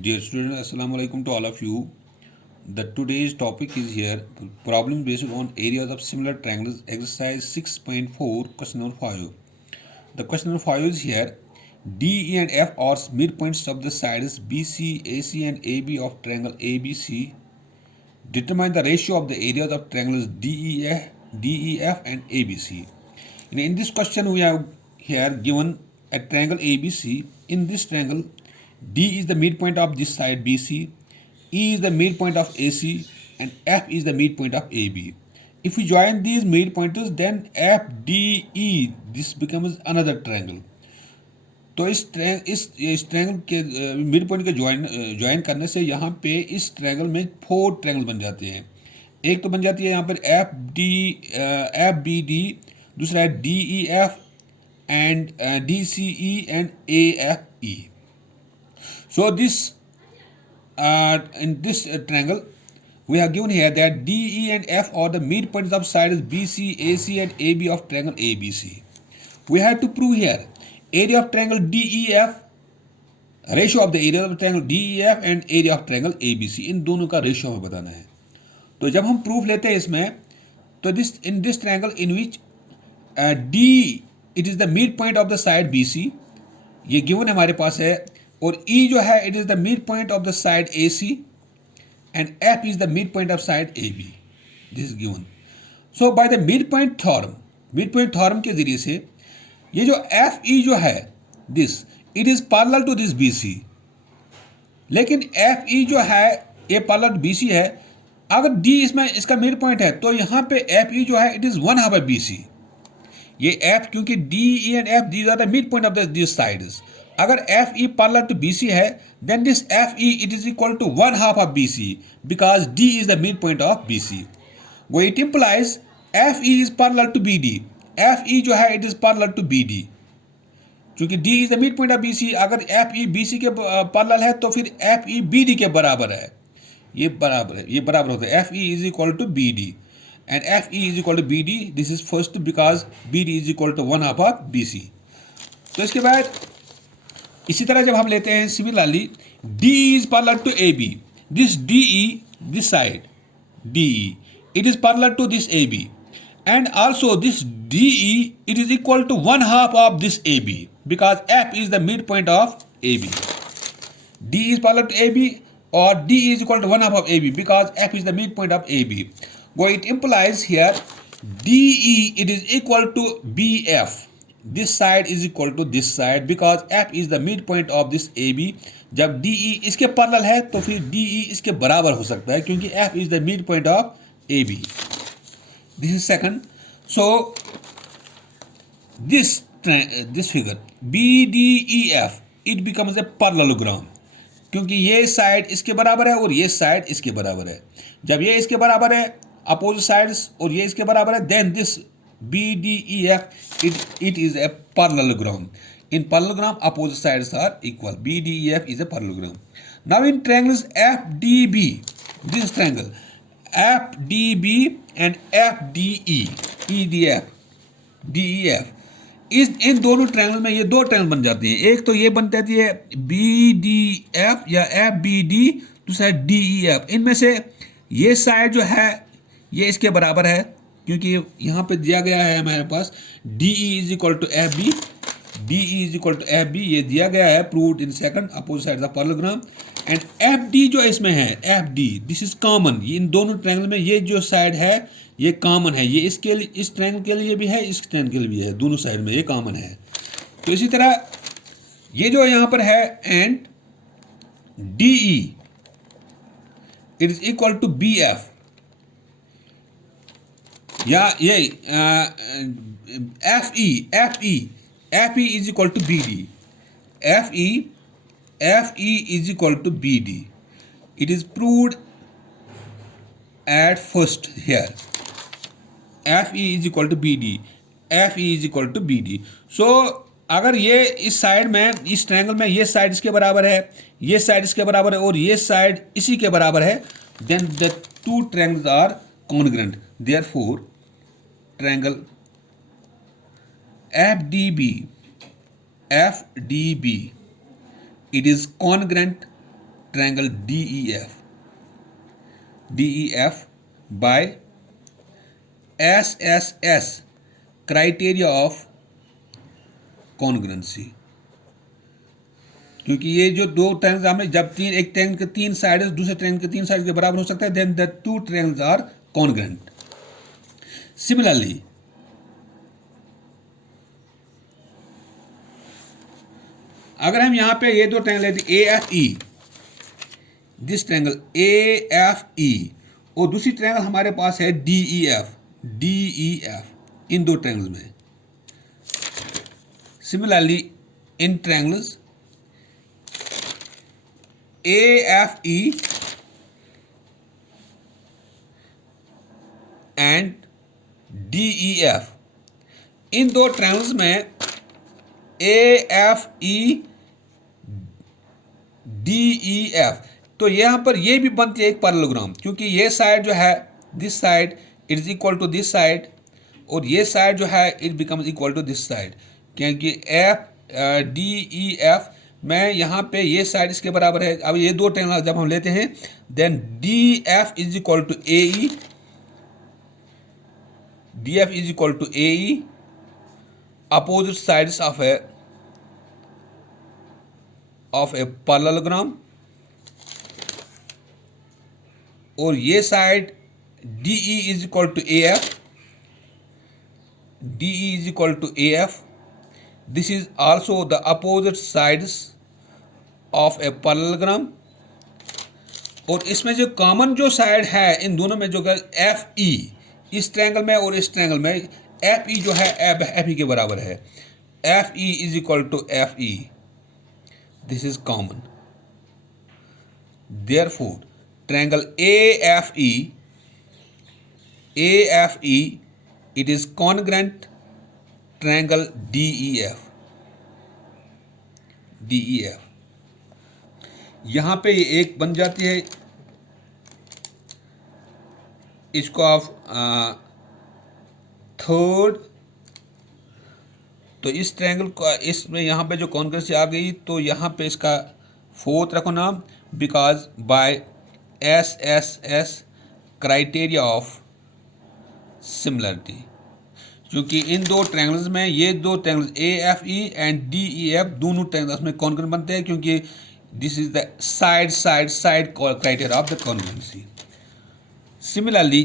Dear students, Assalamu alaikum to all of you. The today's topic is here problem based on areas of similar triangles. Exercise 6.4, question number 5. The question number 5 is here. D, E, and F are midpoints of the sides BC, AC, and AB of triangle ABC. Determine the ratio of the areas of triangles DEF, and ABC. In this question, we have here given a triangle ABC. In this triangle, D is the midpoint of this side BC, E is the midpoint of AC, and F is the midpoint of AB. If we join these midpointers, then FDE, this becomes another triangle. तो इस triangle के mid point के join करने से यहाँ पे इस triangle में 4 ट्रायंगल बन जाते हैं। एक तो बन जाती है यहाँ पर FBD, दूसरा है DEF and DCE and AFE. So in this triangle we have given here that DE and F are the midpoints of sides BC, AC, and AB of triangle ABC. We have to prove here area of triangle DEF, ratio of the area of triangle DEF and area of triangle ABC, इन दोनों का ratio हमें बताना है। तो जब हम proof लेते हैं इसमें, तो this triangle in which D it is the mid point of the side BC, ये गिवन हमारे पास है, और E जो है it is the mid point of the side AC and F is the mid point of side AB. This is given. So by the mid point theorem के जरिए से ये जो FE जो है this it is parallel to this BC, लेकिन FE जो है ये पैरेलल टू BC है. अगर D इसमें इसका मिड पॉइंट है तो यहाँ पे FE जो है इट इज 1/2 ऑफ BC. ये F क्योंकि DE and F these are the mid point of this sides. अगर FE पैरेलल टू BC है then this FE it is equal to 1/2 of BC because D is the mid point of BC. वो it implies FE is parallel to BD. FE जो है it is parallel to BD, क्योंकि D is the mid point of BC. अगर FE BC के parallel है तो फिर FE BD के बराबर है. ये बराबर होता है. FE is equal to BD and FE is equal to BD. This is first because BD is equal to 1/2 of BC. तो इसके बाद इसी तरह जब हम लेते हैं similarly DE is parallel to AB. This DE, this side DE, it is parallel to this AB, and also this DE it is equal to 1/2 of this AB because F is the midpoint of AB. D is parallel to AB or D is equal to 1/2 of AB because F is the midpoint of AB. Well, it implies here DE it is equal to BF. This side is equal to this side because F is the midpoint of this AB. जब DE इसके parallel है तो फिर DE इसके बराबर हो सकता है क्योंकि F is the midpoint of AB. This is second. So this figure BDEF it becomes a parallelogram क्योंकि ये साइड इसके बराबर है और ये साइड इसके बराबर है. जब ये इसके बराबर है अपोजिट साइड्स और ये इसके बराबर है then this BDEF it is a parallelogram. In parallelogram opposite sides are equal. BDEF is a parallelogram. Now in triangles FDB, this triangle FDB and FDE, EDF, DEF, इस इन दोनों ट्रायंगल में ये 2 triangle बन जाते हैं. एक तो ये बनती है BDF या FBD, दूसरा DEF. इनमें से ये साइड जो है ये इसके बराबर है क्योंकि यहाँ पे दिया गया है हमारे पास DE is equal to FB, DE is equal to FB, ये दिया गया है proved in second opposite side of parallelogram. And FD जो इसमें है FD दिस इज कॉमन. ये इन दोनों ट्रायंगल में ये जो साइड है ये कॉमन है. ये इसके लिए इस ट्रायंगल के लिए भी है, इस ट्रायंगल के लिए भी है, दोनों साइड में ये कॉमन है. तो इसी तरह ये जो यहाँ पर है and DE it is equal to BF या ये FE is equal to BD. FE is equal to BD. It is proved at first here. FE is equal to BD. FE is equal to BD. So अगर ये इस side में इस triangle में ये side इसके बराबर है, ये साइड इसके बराबर है और ये साइड इसी के बराबर है, then the 2 triangles are congruent. Therefore triangle FDB it is congruent triangle DEF by SSS criteria of congruency. क्योंकि ये जो दो ट्रायंगल्स हमें जब एक ट्रायंगल के तीन साइड दूसरे ट्रायंगल के तीन साइड के बराबर हो सकता है, then the two triangles are congruent. Similarly अगर हम यहां पे ये दो ट्रायंगल लेते AFE, दिस ट्रायंगल AFE और दूसरी ट्रायंगल हमारे पास है DEF, इन दो ट्रायंगल्स में. Similarly in triangles AFE and DEF, इन दो ट्रायंगल्स में AFE DEF, तो यहां पर ये भी बनती है एक पैरेललोग्राम, क्योंकि ये साइड जो है this side it is equal to this side और ये साइड जो है it becomes equal to this side, क्योंकि DEF में यहाँ पे ये साइड इसके बराबर है. अब ये दो ट्रायंगल जब हम लेते हैं then DF is equal to AE, DF is equal to AE opposite sides of a parallelogram, और ये side DE is equal to AF, DE is equal to AF. This is also the opposite sides of a parallelogram. और इसमें जो common जो side है इन दोनों में जो FE, इस ट्रायंगल में और इस ट्रायंगल में FE जो है FE के बराबर है. FE is equal to FE, this is common. Therefore triangle AFE it is congruent triangle DEF. यहां पे ये एक बन जाती है, इसको आप थर्ड, तो इस ट्रायंगल को इसमें यहां पे जो कॉन्ग्रुएंसी आ गई तो यहां पे इसका फोर्थ रखो नाम, because by SSS criteria of similarity. क्योंकि इन दो ट्रायंगल्स में ये दो ट्रायंगल्स AFE एंड DEF दोनों ट्रायंगल्स में कॉन्ग्रुएंट बनते हैं, क्योंकि this is the side criteria of the congruency. Similarly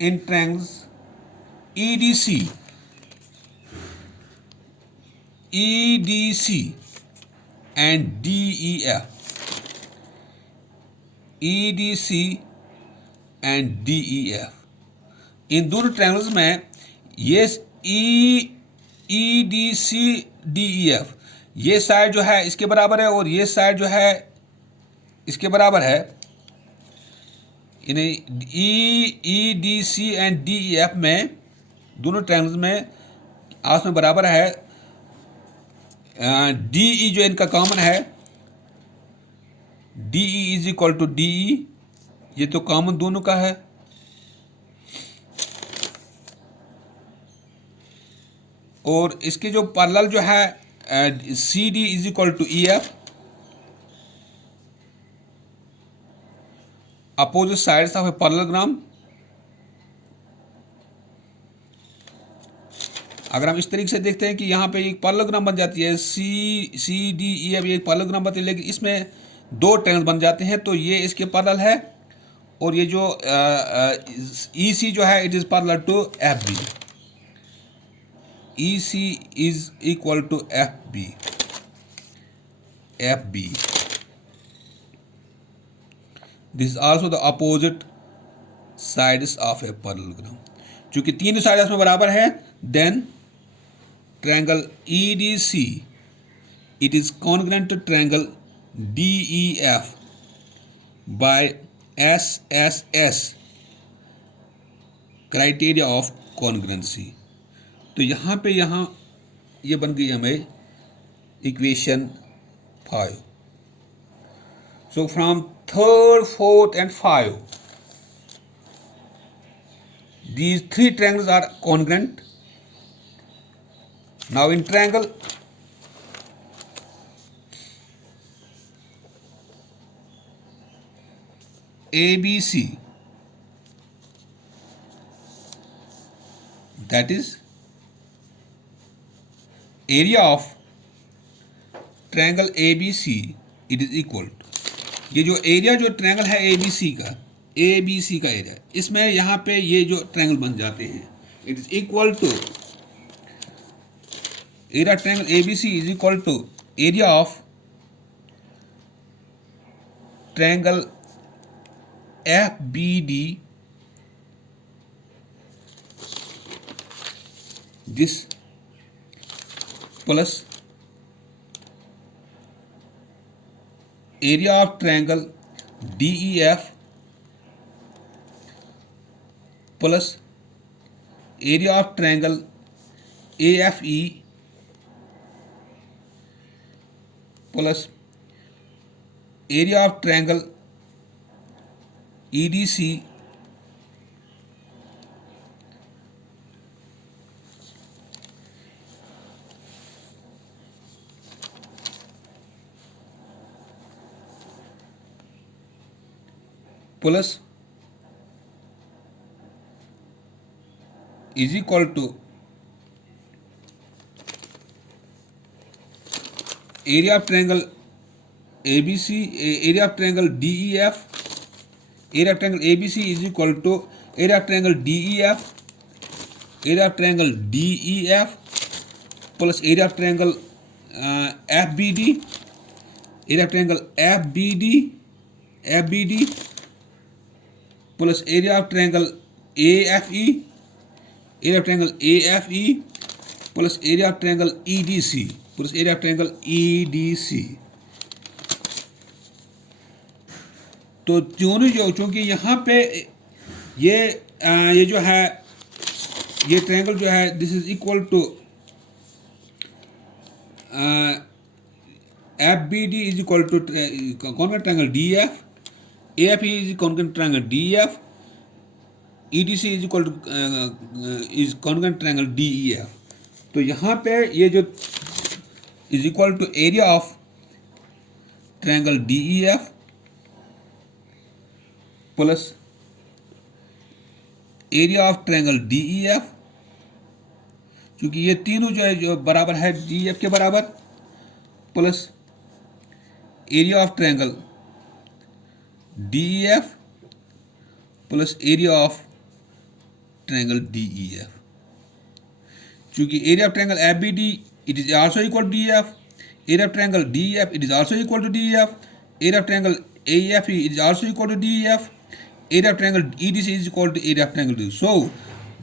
in triangles EDC and DEF, इन दोनों ट्रायंगल्स में ये EDC DEF, ये साइड जो है इसके बराबर है और ये साइड जो है इसके बराबर है. इन्हें EDC एंड DEF में दोनों ट्रायंगल्स में आपस में बराबर है. DE जो इनका कॉमन है, DE is equal to DE, ये तो कॉमन दोनों का है. और इसके जो पैरेलल जो है CD is equal to EF, opposite sides of a parallelogram. अगर हम इस तरीके से देखते हैं कि यहाँ पे एक पैरेललोग्राम बन जाती है CDEF, एक पैरेललोग्राम बनती है, लेकिन इसमें दो ट्रायंगल बन जाते हैं, तो ये इसके पैरेलल है और ये जो EC जो है it is parallel to FB. EC is equal to FB. This is also the opposite sides of a parallelogram. चूंकि तीनों साइड में बराबर है, then triangle EDC it is congruent to triangle DEF by SSS criteria of congruency. तो यहाँ पे ये बन गई हमें equation 5. So from 3rd, 4th and 5 these three triangles are congruent. Now in triangle ABC, that is area of triangle ABC, it is equal to, ये जो area जो ट्रायंगल है ABC का एरिया, इसमें यहाँ पे ये जो ट्रायंगल बन जाते हैं, it is equal to area triangle ABC is equal to area of triangle FBD, this plus area of triangle DEF plus area of triangle AFE plus area of triangle EDC plus is equal to area of triangle ABC, area of triangle DEF, area of triangle ABC is equal to area of triangle DEF, area of triangle DEF plus area of triangle FBD, area of triangle FBD plus area of triangle AFE, area of triangle AFE plus area of triangle EDC plus area of triangle EDC. तो दोनों जो, चूँकि यहाँ पे ये जो है ये ट्रायंगल जो है this is equal to FBD is equal to congruent triangle DF, AFE is congruent triangle DF, EDC is equal to is congruent triangle DEF. तो यहाँ पे ये जो is equal to area of triangle DEF plus area of triangle DEF, क्योंकि ये तीनों जो है जो बराबर है DEF के बराबर, plus area of triangle DEF plus area of triangle DEF. चूंकि area of triangle FBD it is also equal to DEF, area of triangle DEF it is also equal to DEF, area of triangle AFE it is also equal to DEF, area of triangle EDC is equal to area of triangle DEF. So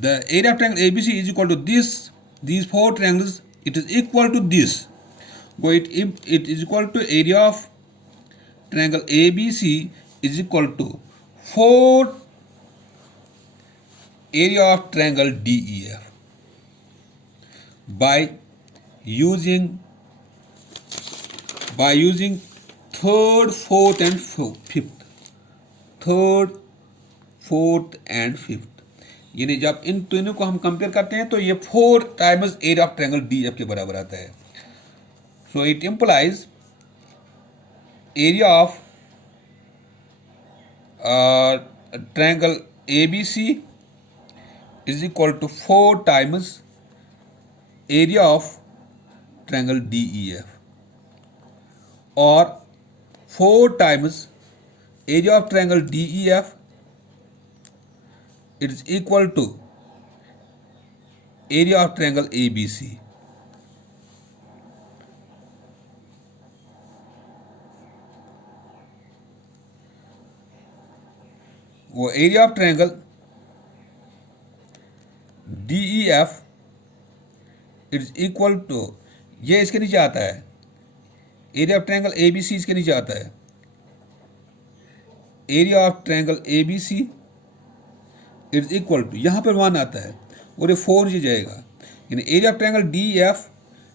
the area of triangle ABC is equal to these four triangles, it is equal to this. So it is equal to area of triangle ABC is equal to 4 area of triangle DEF by using third, fourth and fifth, third, fourth and fifth. यानी जब इन तीनों को हम compare करते हैं तो ये 4 times area of triangle DEF के बराबर आता है. So it implies area of triangle ABC is equal to 4 times area of triangle DEF, or 4 times area of triangle DEF it is equal to area of triangle ABC. वो area of triangle DEF it is equal to, ये इसके नीचे आता है, area of triangle ABC इसके नीचे आता है, area of triangle ABC it is equal to, यहाँ पर 1 आता है और ये 4 नीचे जाएगा, यानी area of triangle DEF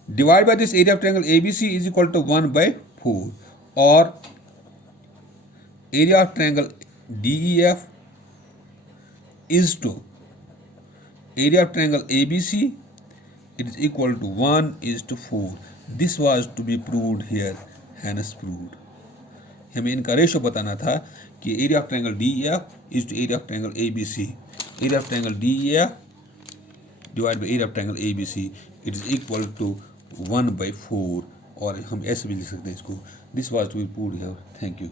divide by this area of triangle ABC is equal to 1/4, और area of triangle DEF is to area of triangle ABC it is equal to 1:4. This was to be proved here, hence proved. हमें इनका ratio बताना था कि area of triangle D E F is to area of triangle A B C, area of triangle D E F divide by area of triangle A B C, it is equal to 1/4, और हम ऐसे भी लिख सकते हैं इसको। This was to be proved here. Thank you.